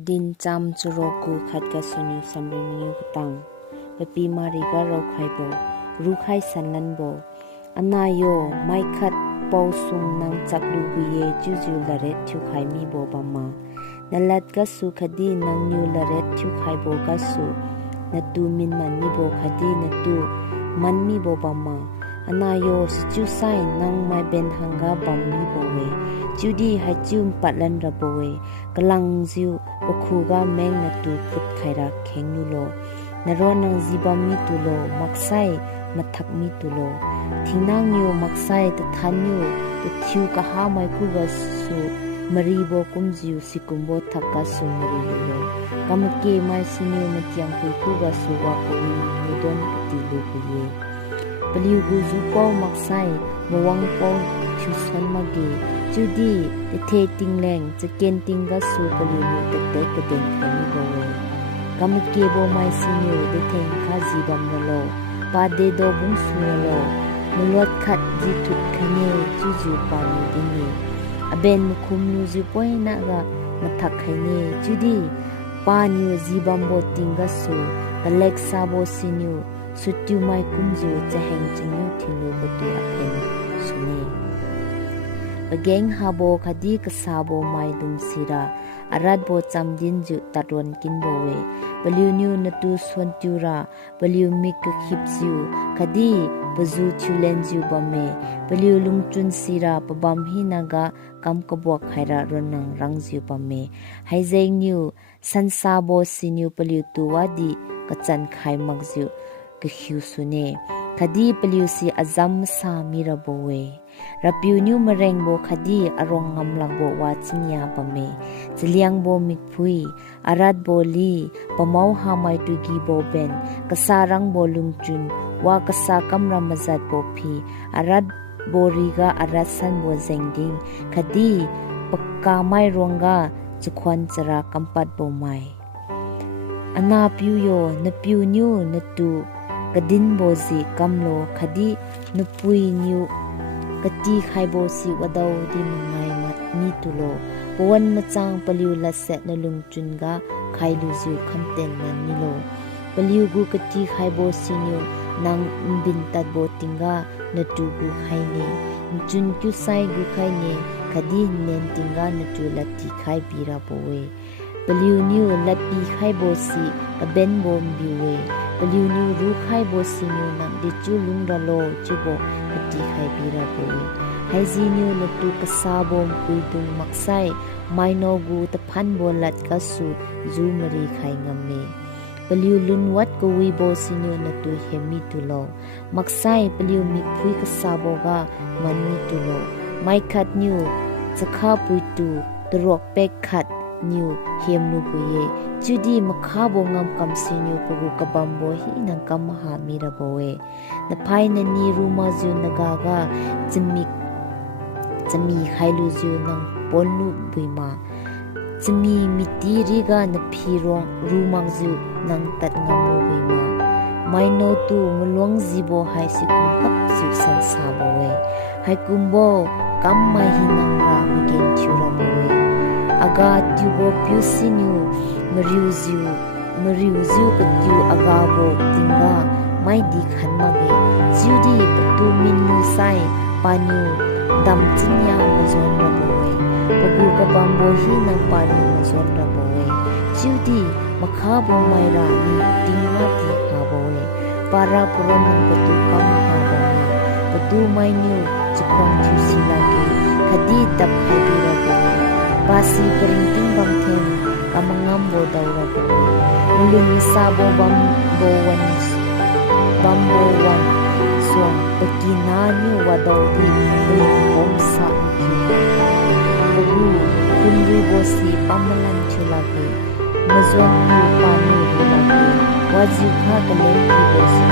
กดินจำจุโรกูขัดกะสุนิวสัมริมิวกตังปะปีมาริกะเราไขโบรู้ไขสันนันโบอนายโยไม่ขัดปอสุงนางจับลูกุเยจูจูละเรตทิวไขมีโบบามานลัดกะสุคดีนางนิวละเรตทิวไขโบกะสุนตูมินมันมีโบคดีนตูมันมีโบบามาอนายโยสจูไซนางไม่เป็นหังกาบัมมีโบเวจูดีให้จุมปัดลันระโบเวกลังจิวปะคูกาแมงนตูพุดไขรักเข็งยูโลนรอนังจิบัมมีตุโลมักไซมัทักมีตุโลทิงนางนิวมักไซตะทันยูตะทิวกะหาไมคูกาสุมรีโบกุมจิวสิกุมโบทักกาสุมรียูโลกามเกไมซินิวมะเตียงคูกาสุวะปวียูดอนปติลูกเยปลิวกูจูปอมักไซมวังปอชูสันมาเกจูดีเตเทติงแรงจะเกนติงกาสูปลิวมีเตเตกเดนไขมีโบเวกามเกโบไมซินิวเดเทงคาจีบัมนโลปาเดโดบุงสุนโลมลวดขัดจิทุกขเนจูจูปามีดิเนอเบนมุคุมนูจูปอยนากะมทักไขเนจูดีปานิวจีบัมโบติงกาสูกะเล็กซาโบซินิวสุดยูไมกุมจูจะแห่งจินิวทิลูบตุอเพนสุเนปะเกงฮาโบคดีกษาโบไมดุมศิราอารัดโบจำดินจุตัดวนกินโบเวบลิวนิวนตูสวนติวราบลิวมิกขิบจิวคดีปจูทิวเลนจิวบะเมบลิวลุงจุนศิราปบัมฮินากะกัมกบวกไขรารนังรังจิวบะเมไฮเซงนิวสันซาโบซินิวบลิวตัวดีกจันไขมักจิวกขิวสุเนคดีปลิวซีอาซัมสามีระโบเวรับยูนิวมะเร็งโบคดีอารองงำลังโบวาจินยาปะเมจะเลียงโบมิกพุยอารัดโบลีปะเมาหาไมตุกีโบเบนกษารังโบลุงจุนวากษากำรามจัดโบพีอารัดโบริกาอารัดสันโบเซงดิงคดีปกกาไมรวงกาจุควันจรากำปัดโบไมอนาปิวโยนปิวนิวนตูกดินโบซีกัมโลคดีนปุยนิวกตีไขโบซีวดาวดิมไงมัดมีตุโลปวันมจางปลิวละเสนลุงจุนกาไขลูจิวคำเต็นนันนิโลปลิวกูกตีไขโบซีนิวนางบินตัดโบติงกานตูกูไขเนจุนคิวไซกูไขเนคดีเนนติงกานตูละตีไขบีราโบเวปลิวนิวละปีไขโบซีอเบนโบมบิเวปลิวนิวรู้ไขโบซีนิวนางดิจูลุงระโลจูโบกตีไขบีราโบเวไฮซีนิวนตูกษาบมปุยดุงมักไซไมโนกูตะพันโบลัดกสูจูมรีไขงามเมปลิวลุนวัดกวีโบซีนิวนตูเฮมิตุโลมักไซปลิวมิพุยกษาโบกามันมีตุโลไมคัดนิวจะข้าปุยตูตรอกเป็กขัดนิวเฮมนูปุเยจูดีมคาโบงามคำซีนิวปกูกบัมโบฮีนังกำมหามีระโบเวนภายในนีรูมาจูนกากาจะมีไขลูจูนังปนลูบุยมาจะมีมิตีริกานพีรองรูมังจูนังตัดงามูบุยมาไม่โนตูมลวงจีโบไฮสิกุมกับจูสันสาโบเวไฮกุมโบกัมมาหินังรามิเกนทิวระโบเวอากาติวโบพิวซินิวมริวจิวกติวอากาโบติงกาไม่ดีขันมาเกจิวดีปตูมินนูไซปานิวดัมจินยามาจอนระโบเวปกูกบัมโบฮีนังปานิวมาจอนระโบเวจิวดีมคาโบไมรานีติงวาติฮาโบเวปาราปุรนังปตูกามฮาโบเวปตูไมนิวจุคอนทิวซิลาเกคดีตับไฮบีระโบเวปาซีปริงติงบัมเทนกำมังงโบดาวระโบเวมุลุนซาโบบัมโบวันส่วนตะกี้นานิวดาวดีเป็นองศาคิวปกูคุมรีโบซีปัมลันชุลาเกมจวนนิวปานิวบุลาเกวาจิวข้ากันเลนรีโบซี